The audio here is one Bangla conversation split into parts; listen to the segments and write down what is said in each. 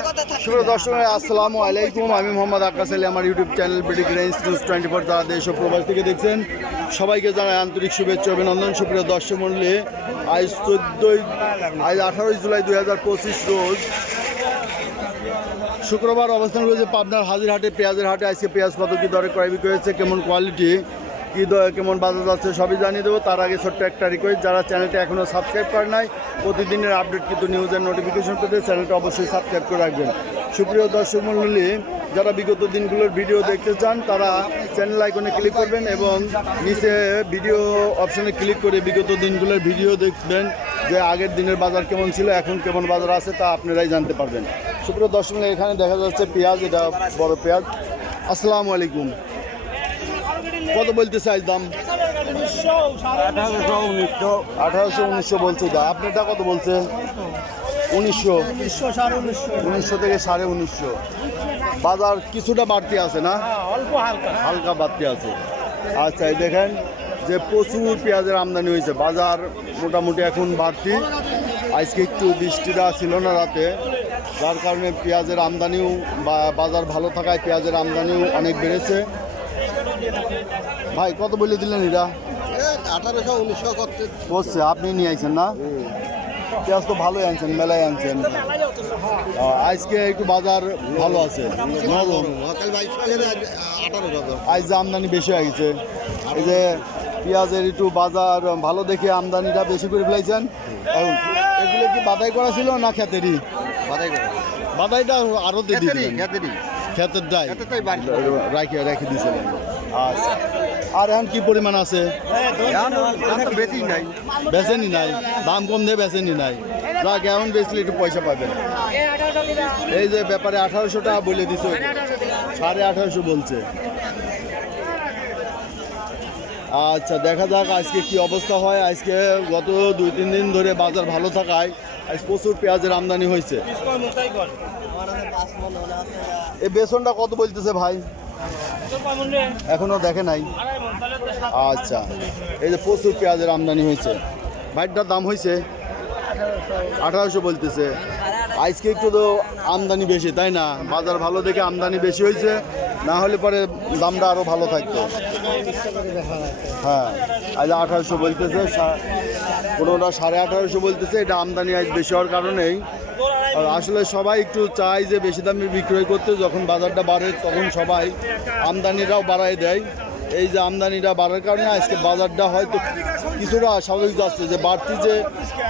সুপ্রিয় দর্শক আসসালামু আলাইকুম, আমি মোহাম্মদ আকাশ আলী। আমার ইউটিউব চ্যানেল বিডি গ্রেন্স নিউজ 24 যারা দেশ ও প্রবাস থেকে দেখছেন সবাইকে জানাই আন্তরিক শুভেচ্ছা অভিনন্দন। সুপ্রিয় দর্শক মণ্ডলী, আজ 18 জুলাই 2025 রোজ শুক্রবার অবস্থান করেছে পাবনার হাজিরহাটে, পেঁয়াজের হাটে। আজকে পেঁয়াজ কত কী দরে ক্রয় বিক্রি হয়েছে, কেমন কোয়ালিটি, কী কেমন বাজার যাচ্ছে সবই জানিয়ে দেবো। তার আগে ছোট্ট একটা রিকোয়েস্ট, যারা চ্যানেলটা এখনও সাবস্ক্রাইব করে নাই, প্রতিদিনের আপডেট কিন্তু নিউজের নোটিফিকেশন পেতে চ্যানেলটা অবশ্যই সাবস্ক্রাইব করে রাখবেন। সুপ্রিয় দর্শক মণ্ডলী, যারা বিগত দিনগুলোর ভিডিও দেখতে চান তারা চ্যানেল আইকনে ক্লিক করবেন এবং নিচে ভিডিও অপশানে ক্লিক করে বিগত দিনগুলোর ভিডিও দেখবেন, যে আগের দিনের বাজার কেমন ছিল, এখন কেমন বাজার আছে তা আপনারাই জানতে পারবেন। সুপ্রিয় দর্শক মণ্ডলী, এখানে দেখা যাচ্ছে পেঁয়াজ, এটা বড় পেঁয়াজ। আসসালামু আলাইকুম, কত বলতেছে আজ দাম? 1800-1900 বলছে। আপনারটা কত বলছে? 1900 থেকে 1950। বাজার কিছুটা বাড়তি আছে না? হালকা বাড়তি আছে। আচ্ছা, এই দেখেন যে প্রচুর পেঁয়াজের আমদানি হয়েছে, বাজার মোটামুটি এখন বাড়তি। আজকে একটু বৃষ্টিটা ছিল না রাতে, যার কারণে পেঁয়াজের আমদানিও বাজার ভালো থাকায় পেঁয়াজের আমদানিও অনেক বেড়েছে। ভাই কত বলে দিলেন? এটা 1800-1900 করছে। আপনি নিয়ে আইছেন না? পেঁয়াজ তো ভালোই আনছেন, মেলায় আনছেন। আজকে একটু বাজার ভালো আছে, নরম। আজ যে আমদানি বেশি হয়ে গেছে, এই যে পেঁয়াজের একটু বাজার ভালো দেখে আমদানিটা বেশি করে ফেলাইছেন। এগুলো কি বাদাই করা ছিল না ক্ষেতেরই? বাদাইটা আরও দিয়ে দিলেন, ক্ষেতের ডাই রেখে দিয়েছিলেন। আচ্ছা, আর এখন কি পরিমাণ আছে? বেচেনি নাই, দাম কম দিয়ে বেচেনি নাই। যাক, এখন বেচলে একটু পয়সা পাবেন। এই যে ব্যাপারে 1800 টাকা বলে দিছে, 1850 বলছে। আচ্ছা, দেখা যাক আজকে কি অবস্থা হয়। আজকে গত 2-3 দিন ধরে বাজার ভালো থাকায় আজ প্রচুর পেঁয়াজের আমদানি হয়েছে। এই বেসনটা কত বলতেছে ভাই? এখনো দেখে নাই। আচ্ছা, এই যে প্রচুর পেঁয়াজের আমদানি হয়েছে, ভাইটার দাম হয়েছে 1800 বলতেছে। আজকে একটু তো আমদানি বেশি, তাই না? বাজার ভালো দেখে আমদানি বেশি হয়েছে, না হলে পরে দামটা আরও ভালো থাকতো। হ্যাঁ, আজ 1800 বলতেছে, কোনোটা 1850 বলতেছে। এটা আমদানি আজ বেশি হওয়ার কারণেই আসলে সবাই একটু চায় যে বেশি দামে বিক্রয় করতে। যখন বাজারটা বাড়ে তখন সবাই আমদানিটাও বাড়ায় দেয়। এই যে আমদানিটা বাড়ার কারণে আজকে বাজারটা হয়তো কিছুটা স্বাভাবিক যাচ্ছে, যে বাড়তি যে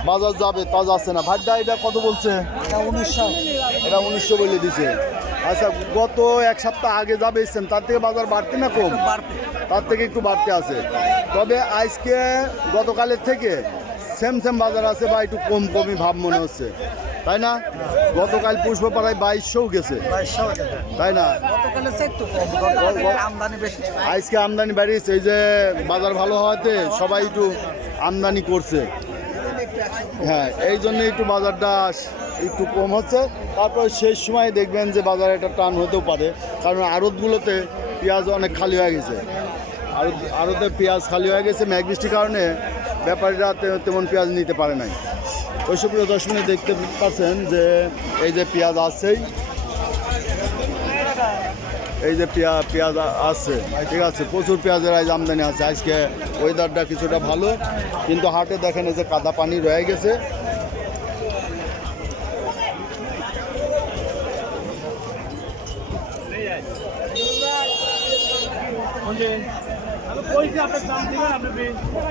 বাজার যাবে তা যাচ্ছে না। ভাইটা এটা কত বলছে? 1900। এটা 1900 বলে দিছে। আচ্ছা, গত এক সপ্তাহ আগে যা বেচছেন তার থেকে বাজার বাড়তি না কম? তার থেকে একটু বাড়তে আছে। তবে আজকে গতকালের থেকে সেম বাজার আছে, বা একটু কমই ভাব মনে হচ্ছে, তাই না? গতকাল পুষ্পপাড়ায় 2200 গেছে, তাই না? আজকে আমদানি বাড়িয়েছে, এই যে বাজার ভালো হওয়াতে সবাই একটু আমদানি করছে। হ্যাঁ, এই জন্য একটু বাজারটা একটু কম হচ্ছে। তারপর শেষ সময় দেখবেন যে বাজারে একটা টান হতেও পারে, কারণ আড়তগুলোতে পেঁয়াজ অনেক খালি হয়ে গেছে। আড়তে পেঁয়াজ খালি হয়ে গেছে, মেঘ বৃষ্টির কারণে ব্যাপারীরা তেমন পেঁয়াজ নিতে পারে নাই। ওই সুপ্রিয় দর্শনে দেখতে পাচ্ছেন যে এই যে পেঁয়াজ আসছেই, এই যে পেঁয়াজ আসছে, ঠিক আছে। প্রচুর পেঁয়াজের আজ আমদানি আছে। আজকে ওয়েদারটা কিছুটা ভালো, কিন্তু হাটে দেখেন এই যে কাদা পানি রয়ে গেছে।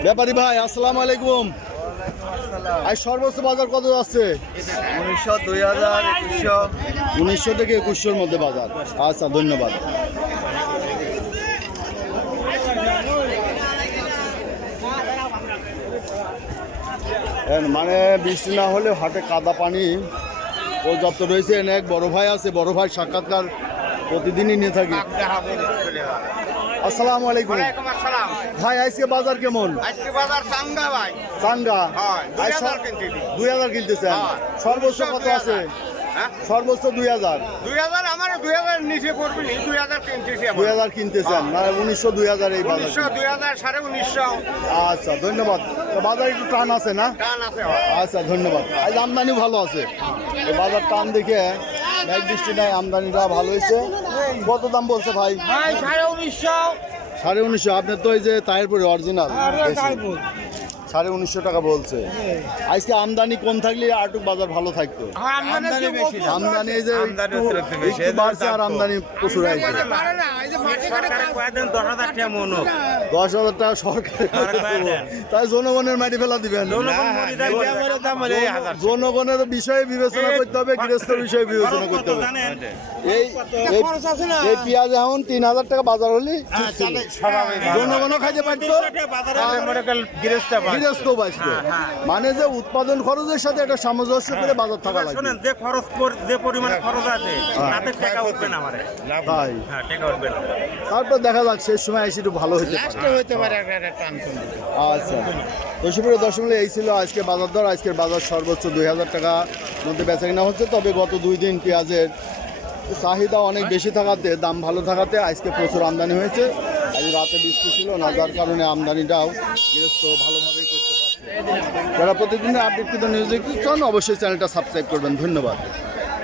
ব্যাপারী ভাই আসসালামু আলাইকুম, আজ সর্বোচ্চ বাজার কত আছে? 1900, 2000, 2100। 1900 থেকে 2100-র মধ্যে বাজার। আচ্ছা, ধন্যবাদ। মানে বৃষ্টি না হলে হাটে কাদা পানি পর্যাপ্ত রয়েছে। এনে এক বড় ভাই আছে, বড় ভাই সাক্ষাৎকার প্রতিদিনই নিয়ে থাকি। আসসালামু আলাইকুম ভাই, আজকে বাজার কেমন? আজকে বাজার চাঙ্গা ভাই, চাঙ্গা। 2000 কিনতেছেন। সর্বোচ্চ কত আছে? সর্বোচ্চ 2000। আমার 2000 নিচে পড়বে, 2000 কিনতেছি। 2000 কিনতেছেন, মানে 1900 2000 এই বাজার। 2000, 1950। আচ্ছা, ধন্যবাদ। বাজার একটু টান আছে না? টান আছে। আচ্ছা, ধন্যবাদ। আজ আমদানি ভালো আছে, বাজার টান দেখে মেঘ বৃষ্টি নাই, আমদানিটা ভালো হয়েছে। কত দাম বলছে ভাই? 1950। আপনার তো এই যে তায়ের পরে অরিজিনাল 1950 টাকা বলছে। আজকে আমদানি কম থাকলে আটুক বাজার ভালো থাকতো। আমদানি এই যে একটু বাড়ছে আর আমদানি প্রচুর আছে। 10,000 টাকা সরকার, তাই জনগণের মাটি ফেলা দিবেন। জনগণের বিষয়ে বিবেচনা করতে হবে, গৃহস্থ বিষয়ে বিবেচনা করতে হবে। এই পেঁয়াজ এখন 3,000 টাকা বাজার হলে জনগণও খাইতে পারতো, গৃহস্থ বাঁচতো। মানে যে উৎপাদন খরচের সাথে একটা সামঞ্জস্য করে বাজার থাকা লাগবে। যে খরচ যে পরিমাণে খরচ আছে তাতে টাকা উঠবে না আমারে। ভাই হ্যাঁ, টাকা উঠবে না। তারপর দেখা যাক শেষ সময় এসে একটু ভালো হতে পারে। আচ্ছা, তো সুপ্রিয় দর্শক, এই ছিল আজকে বাজার দর। আজকের বাজার সর্বোচ্চ 2,000 টাকা মধ্যে বেচা কেনা হচ্ছে। তবে গত 2 দিন পেঁয়াজের চাহিদা অনেক বেশি থাকাতে, দাম ভালো থাকাতে আজকে প্রচুর আমদানি হয়েছে। আজ রাতে বৃষ্টি ছিল না, যার কারণে আমদানিটাও গৃহস্থ ভালোভাবেই করতে পারছে। যারা প্রতিদিনের আপডেট নিউজ দেখতে চান অবশ্যই চ্যানেলটা সাবস্ক্রাইব করবেন। ধন্যবাদ।